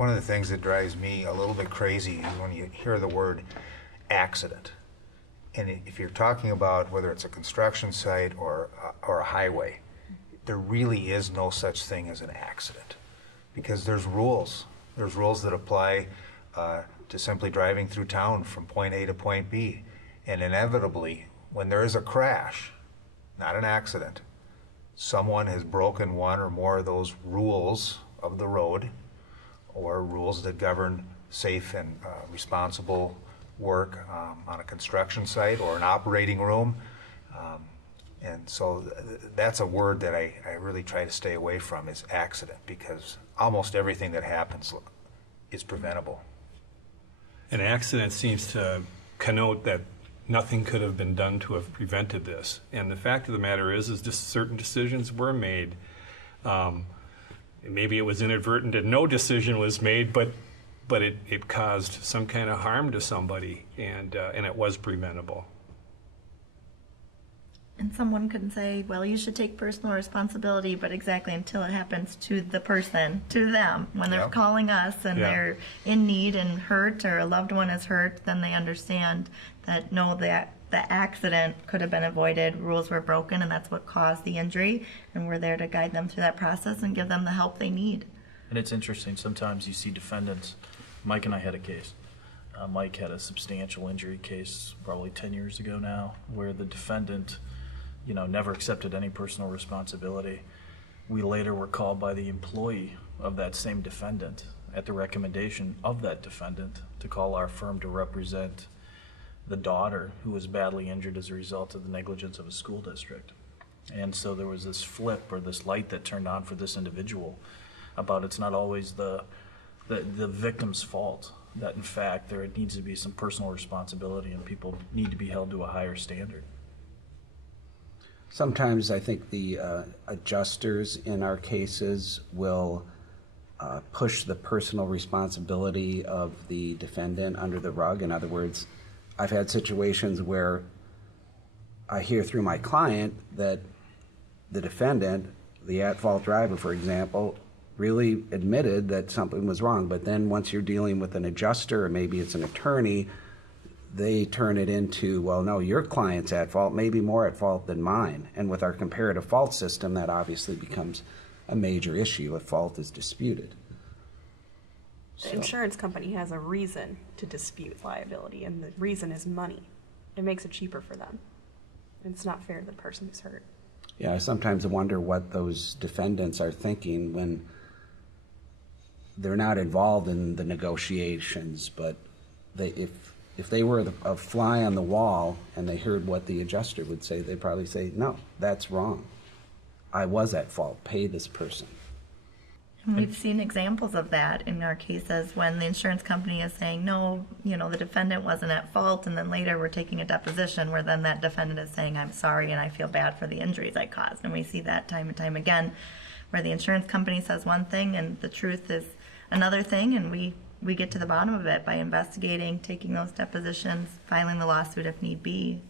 one of the things that drives me a little bit crazy is when you hear the word accident. And if you're talking about whether it's a construction site or a highway, there really is no such thing as an accident, because there's rules. There's rules that apply to simply driving through town from point A to point B. And inevitably, when there is a crash, not an accident, someone has broken one or more of those rules of the road, or rules that govern safe and responsible work on a construction site or an operating room. And so that's a word that I really try to stay away from, is accident, because almost everything that happens is preventable. An accident seems to connote that nothing could have been done to have prevented this. And the fact of the matter is just certain decisions were made. Maybe it was inadvertent and no decision was made, but it caused some kind of harm to somebody, and it was preventable. And someone could say, well, you should take personal responsibility, but exactly until it happens to the person, to them. When they're calling us and they're in need and hurt, or a loved one is hurt, then they understand that no, that the accident could have been avoided, rules were broken, and that's what caused the injury, and we're there to guide them through that process and give them the help they need. And it's interesting, sometimes you see defendants. Mike and I had a case. Mike had a substantial injury case probably 10 years ago now, where the defendant never accepted any personal responsibility. We later were called by the employee of that same defendant at the recommendation of that defendant to call our firm to represent the daughter who was badly injured as a result of the negligence of a school district. And so there was this flip, or this light that turned on for this individual about it's not always the victim's fault, that in fact there needs to be some personal responsibility and people need to be held to a higher standard. Sometimes I think the adjusters in our cases will push the personal responsibility of the defendant under the rug. In other words, I've had situations where I hear through my client that the defendant, the at-fault driver, for example, really admitted that something was wrong. But then once you're dealing with an adjuster, or maybe it's an attorney, they turn it into, well, no, your client's at fault, maybe more at fault than mine. And with our comparative fault system, that obviously becomes a major issue if fault is disputed. The insurance company has a reason to dispute liability, and the reason is money. It makes it cheaper for them. It's not fair to the person who's hurt. Yeah, I sometimes wonder what those defendants are thinking when they're not involved in the negotiations, but if they were a fly on the wall and they heard what the adjuster would say, they'd probably say, no, that's wrong. I was at fault. Pay this person. And we've seen examples of that in our cases when the insurance company is saying, no, the defendant wasn't at fault, and then later we're taking a deposition where then that defendant is saying, I'm sorry and I feel bad for the injuries I caused. And we see that time and time again, where the insurance company says one thing and the truth is another thing, and we get to the bottom of it by investigating, taking those depositions, filing the lawsuit if need be,